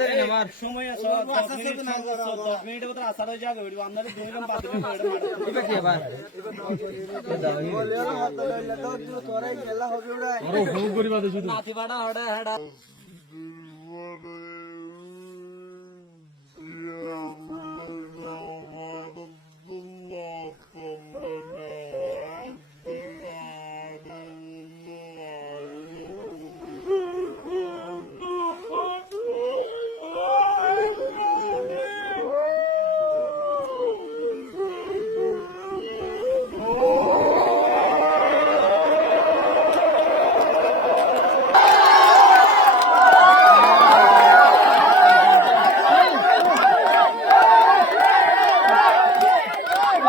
ಹೋಗಿ ಬಿಡ ಹೋಗಿ ಬಿಡ ಹೊಡೆ ಹೇಡ